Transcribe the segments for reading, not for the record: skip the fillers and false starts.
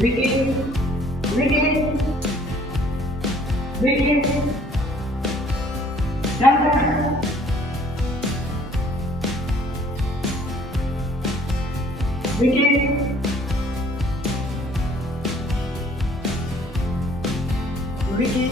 વિકી વિકી વિકી જાન વિકી વિકી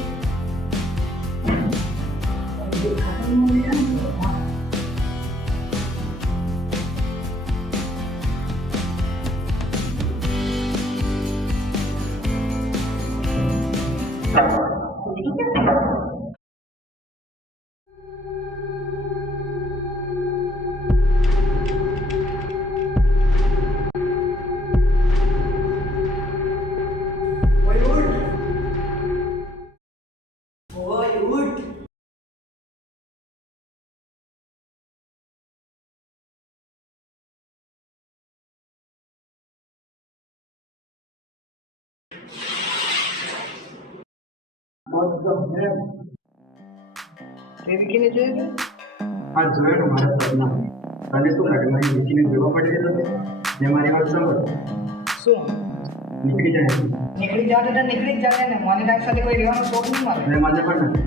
વિકીને જોયું? હા જોયું મારા સપના. તને શું લાગે મારી વિકીને જોવા પડી જતો ને મારી વાત સાંભળ. શું નીકળી જાય નીકળી જવા તો નીકળી જ જાય ને, મને તારી સાથે કોઈ રહેવાનો શોખ નહીં મારે. અને મારે પણ નથી.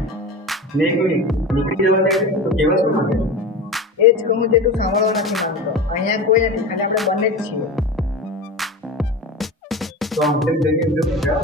ને એક મિનિટ નીકળી જવા દે તો કેવા શું માંગે? એ જ કહું તે તું સાંભળવા નથી માંગતો. અહીંયા કોઈ નથી, ખાલી આપણે બંને જ છીએ. તો આમ તેમ જઈને જો જાઓ.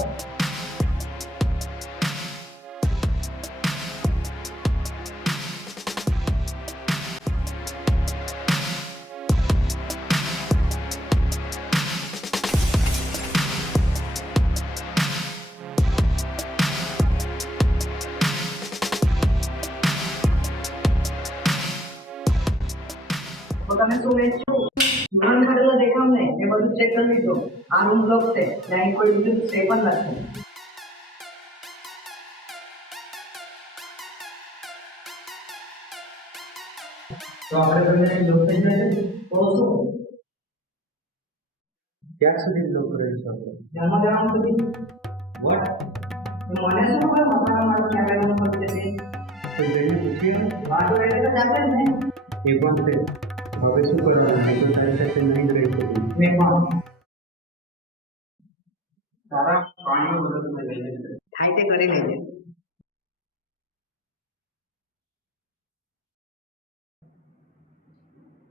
તો તમે શું વેચો? મને કરેલા દેખાવ ને એ બધું ચેક કરી લીધું. આ રૂમ બ્લોક છે, અહીં કોઈ બીજું સ્ટે પણ નથી. તો આપણે બંને લોક થઈ જાય છે. તો શું ક્યાં સુધી લોક રહીશું આપણે? જન્મ દેવાનું સુધી? વોટ? મને શું ખબર મકાન મારું ક્યાં રહેવાનું પડશે તે? તો જઈને પૂછીએ ને. વાતો એટલે તો ચાલે જ ને. એ પણ છે. હવે શું કરવાનું? નહીં તો તારી સાથે નહીં જ રહી શકું. મેં પણ તારા પાણીનો બદલ મેં લઈ જશે. થાય તે કરી લેજે.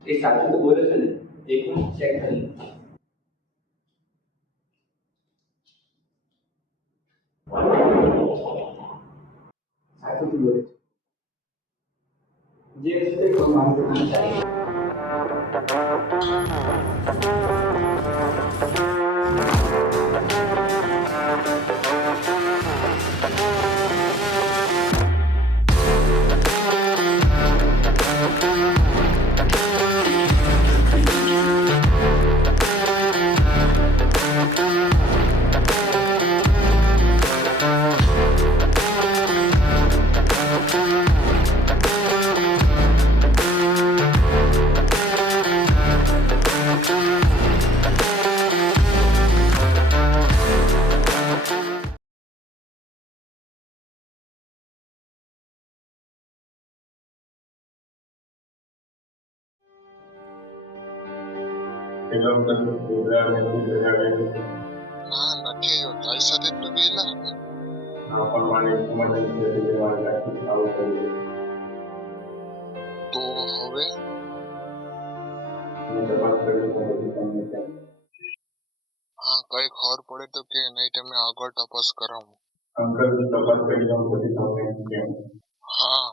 એ સાચું તો બોલે છે ને, એક મિનિટ ચેક કરી. સાચું તો બોલે છે. જે છે તે કોઈ માનતું નથી. પેલા વખત પ્રોગ્રામ એવું જગાડે છે. ના નથી આવ્યો તારી સાથે જ તો ગયેલા આ પણ મારે ઇમરજન્સી હતી કે મારે ત્યાંથી આવું પડ્યું. તો હવે મેં તપાસ કરી તો બધી તમને ત્યાં. હા કઈ ખબર પડે તો કે નહીં તમે આગળ તપાસ કરાવો અંકલ તપાસ કરી તો બધી તમને કેમ. હા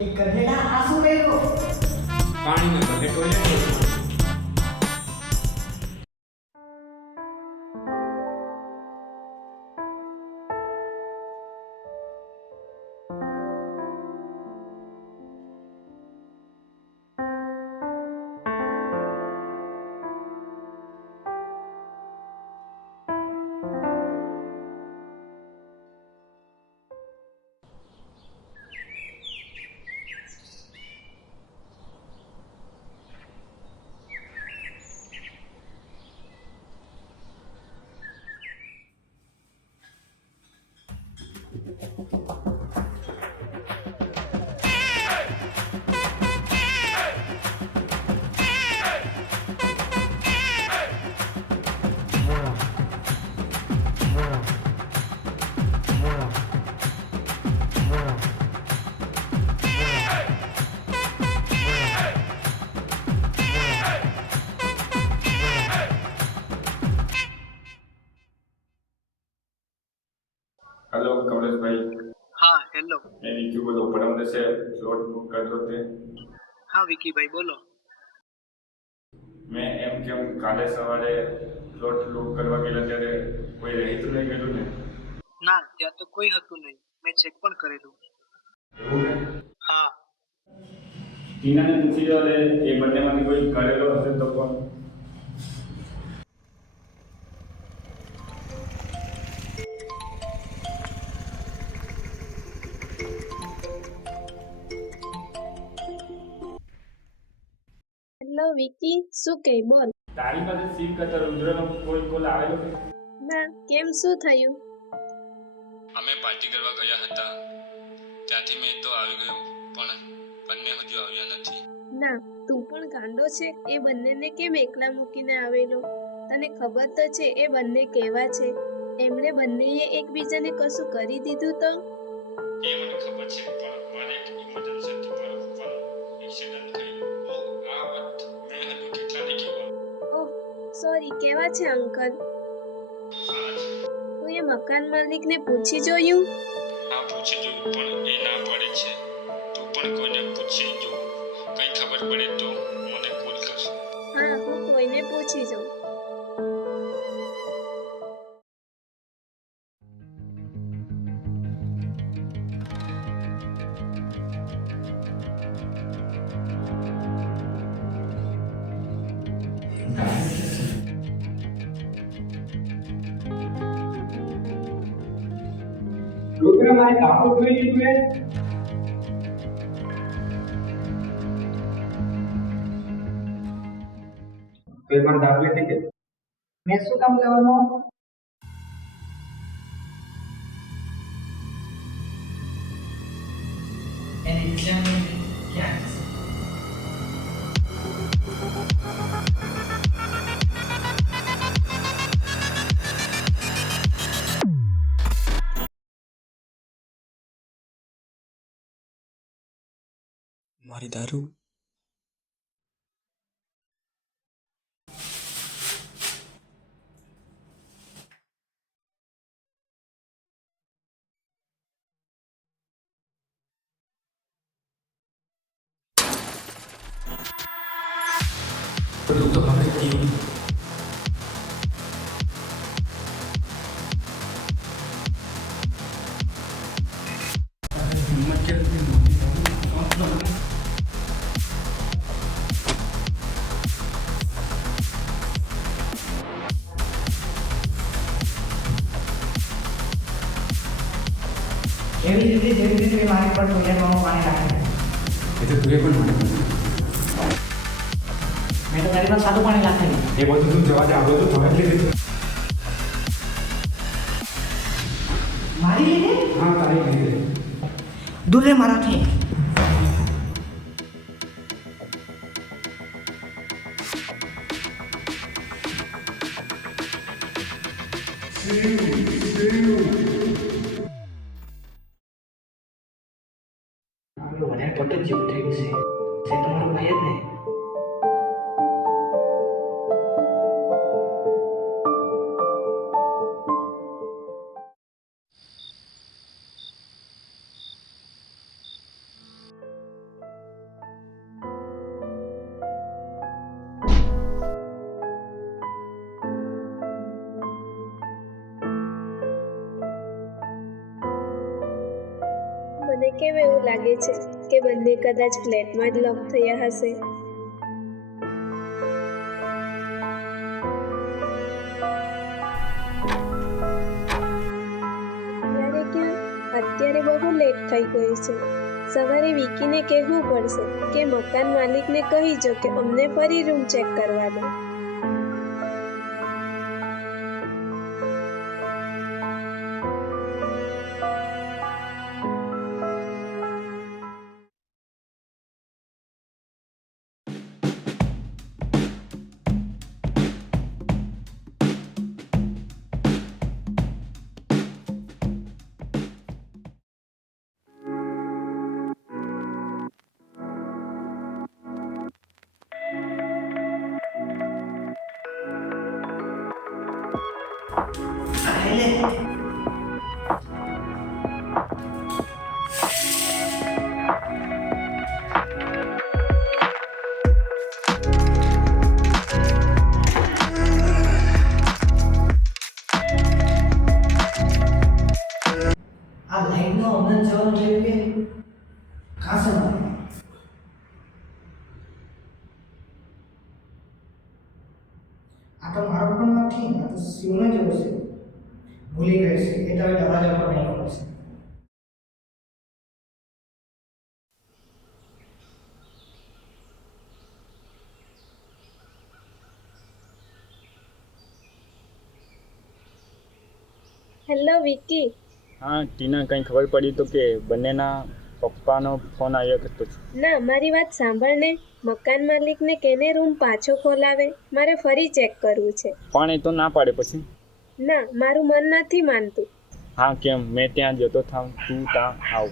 ગધેડા આ શું કર્યું? પાણીના બદલે ટોયલેટ. हेलो कमलेश भाई। हाँ हेलो। मैं विक्की बोलो परम से स्लॉट बुक कर दो थे। हाँ विकी भाई बोलो। मैं એમ કેમ કાલે સવારે સ્લોટ બુક કરવા ગયેલા ત્યારે કોઈ રહી તો નહીં ગયેલું ને? ના ત્યાં તો કોઈ હતું નહીં, મેં ચેક પણ કરેલું. એવું ને? હા. ટીનાને પૂછી જો લે એ બંનેમાંથી કોઈ કરેલો હશે તો પણ. હેલો વિકી, શું કહે બોલ. તારી પાસે સીમ કરતા રુદ્રનો કોઈ કોલ આવેલો કે? ના, કેમ શું થયું? અમે પાર્ટી કરવા ગયા હતા ત્યાંથી મેં તો આવી ગયો પણ બંને હજુ આવ્યા નથી. ના, તું પણ ગાંડો છે. એ બંનેને કેમ એકલા મૂકીને આવેલો? તને ખબર તો છે એ બંને કેવા છે. એમણે બંનેએ એકબીજાને કશું કરી દીધું તો? એ મને ખબર છે પણ મારે એક ઇમરજન્સી મારા પપ્પાનું એક્સિડન્ટ થયું. આ વાત મેં હજુ કેટલાને કહેવા. ઓહ સોરી, કેવા છે અંકલ? સારા છે. તું એ મકાન માલિકને પૂછી જોયું? હા પૂછી જોયું પણ એ ના પાડે છે. તું પણ કોઈને પૂછી જો, કંઈ ખબર પડે તો મને કોલ કર. હા, હું કોઈને પૂછી જોઉં. રુદ્ર મારે કાપડ જોઈ લીધું મેં. તો એ મને દાખલે થઈ કે મેં શું કામ લેવાનો? એની જમીન ક્યાં છે? મારી દારૂ બધું તો હવે કેવું હિંમત કેવી મોટી એવી રીતે મેં મારી પર ટોયલેટમાં પાણી નાખ્યું. એ તો તું એ પણ મને મેં તો તારી પર સાદું પાણી નાખેલું. એ બધું તું જવા દે, આપણે તો થોડા જ લીધું. મારી લીધે હા તારી લીધે દૂર રે મારાથી. વધારે પટ જેવું થયું છે. છે તો મારો ભાઈ જ ને. મને કેમ એવું લાગે છે કે બંને કદાચ ફ્લેટમાં જ લોક થયા હશે. અત્યારે ક્યાં? અત્યારે બહુ લેટ થઈ ગઈ છે. સવારે વિકીને કહેવું પડશે કે મકાન માલિકને કહી જો કે અમને ફરી રૂમ ચેક કરવા દો. એટલે નથી આ તો શિવનો જ હશે. ભૂલી ગયો છે એ તો હવે દરવાજા પર નહીં પડશે. હેલો વિકી. હા ટીના, કંઈ ખબર પડી તો કે બંનેના પપ્પાનો ફોન આવ્યો હતો? ના, મારી વાત સાંભળ ને. મકાન માલિકને કેને રૂમ પાછો ખોલાવે, મારે ફરી ચેક કરવું છે. પણ એ તો ના પાડે પછી? ના, મારું મન નથી માનતું. હા કેમ? મેં ત્યાં જતો થાવ, તું ત્યાં આવ.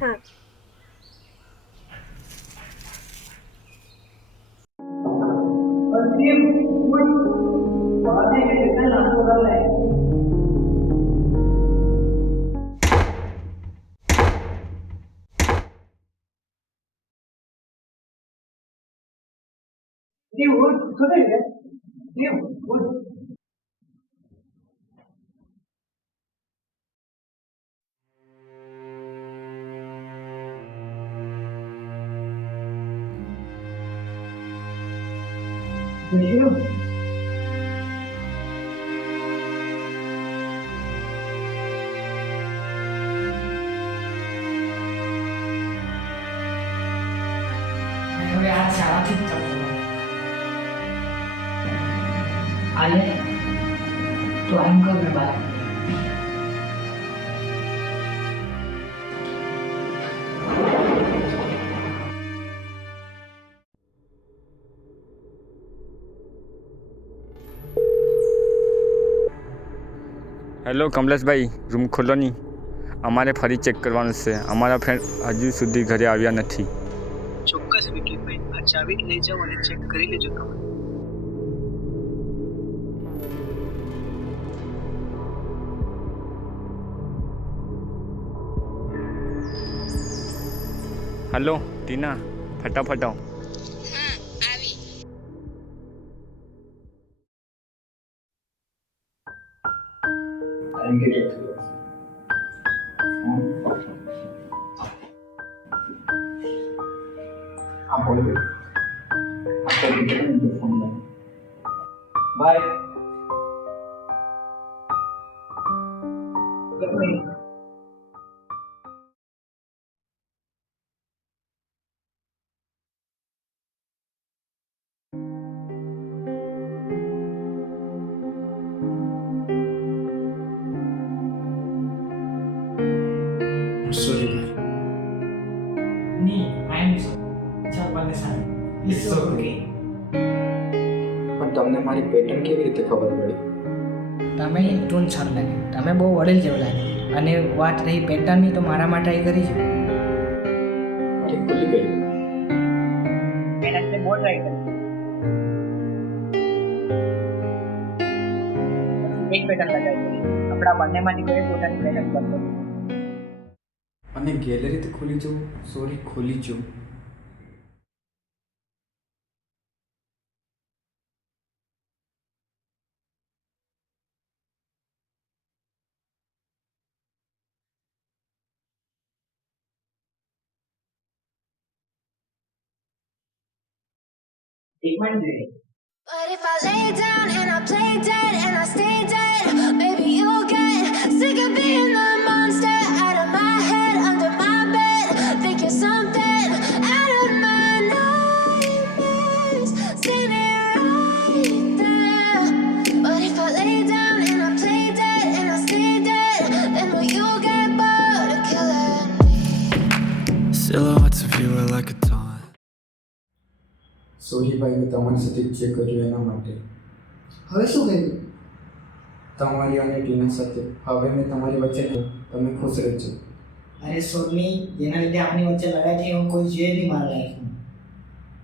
હા. હવે આ શાળાથી જ ચાલુ. આલે તો આમ કર મેં બાત. હેલો કમલેશભાઈ, રૂમ ખોલો નહીં, અમારે ફરી ચેક કરવાનું છે. અમારા ફ્રેન્ડ હજુ સુધી ઘરે આવ્યા નથી. ચોક્કસ વિકીભાઈ, આ ચાવી લઈ જાઓ અને ચેક કરી લેજો તમે. હલો ટીના, ફટાફટ આવ. બાય. સોરી ભાઈ. ની આઈ એમ સો ચાલ બંને સામે ઇટ્સ ઓકે. પણ તમને મારી પેટર્ન કેવી રીતે ખબર પડી? તમે ટૂન સારું લાગે, તમે બહુ વડીલ જેવું લાગે. અને વાત રહી પેટર્નની તો મારા માટે આવી કરી છે. મારી ખુલ્લી ગઈ. એને બહુ ટ્રાય કરી. એક પેટર્ન લગાવી આપણા બંનેમાંથી કોઈ પોતાની પેટર્ન બદલો. અને ગેલેરી ખોલી જવું. સોરી, ખોલી જવું. But if I lay down and I play dead and I stay dead, maybe you'll get sick of being the monster out of my head, under my bed, thinking something out of my nightmares, standing right there. But if I lay down and I play dead and I stay dead, then will you get bored of killing me? Silhouettes of you are like a taunt. Sorry ભાઈ, મેં તમારી સાથે check કર્યું એના માટે. હવે શું થયું? તમારી અને ટીના સાથે હવે મેં તમારી વચ્ચે નહીં. તમે ખુશ રહેજો. અરે સોની, જેના લીધે આપણી વચ્ચે લડાઈ થઈ એવું કોઈ જોઈએ નહીં મારા લાઈફમાં.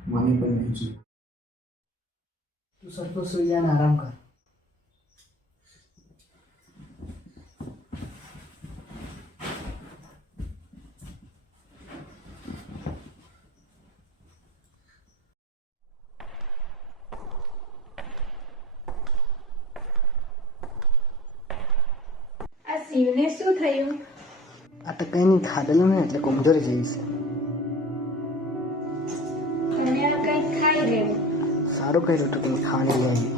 મને પણ નહીં જોઈએ. તું સરખો સુઈ જા ને આરામ કર. આ શિવને શું થયું? આ તો કંઈ નહીં, ખાધેલું ને એટલે કમજોરી જેવી છે. તને આ કંઈક ખાઈ લેવું. સારું કર્યું તો કંઈ ખાવાની લઈ આવી.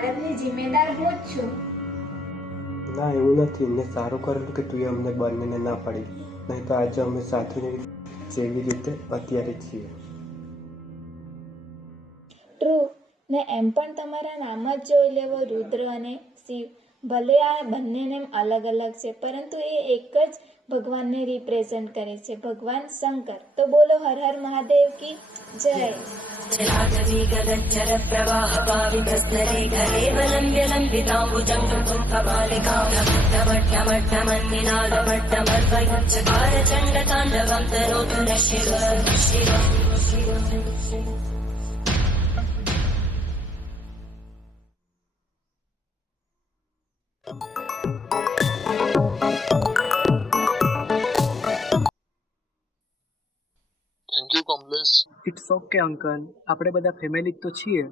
બાળકની જિમ્મેદાર હું જ છું. ના એવું નથી, મેં સારું કરેલું કે તું અમને બંનેને ના પાડી, નહીં તો આજે અમે સાથેની જેવી રીતે અત્યારે છીએ. ટ્રુ, ને એમ પણ તમારા નામ જ જોઈ લેવો, રુદ્ર અને શિવ. ભલે આ બંને નેમ અલગ અલગ છે, પરંતુ એ એક જ ભગવાનને રિપ્રેઝન્ટ કરે છે, ભગવાન શંકર. તો બોલો હર હર મહાદેવ કી જય. Thank you Kamlesh. It's okay uncle, આપણે બધા ફેમિલી તો છીએ.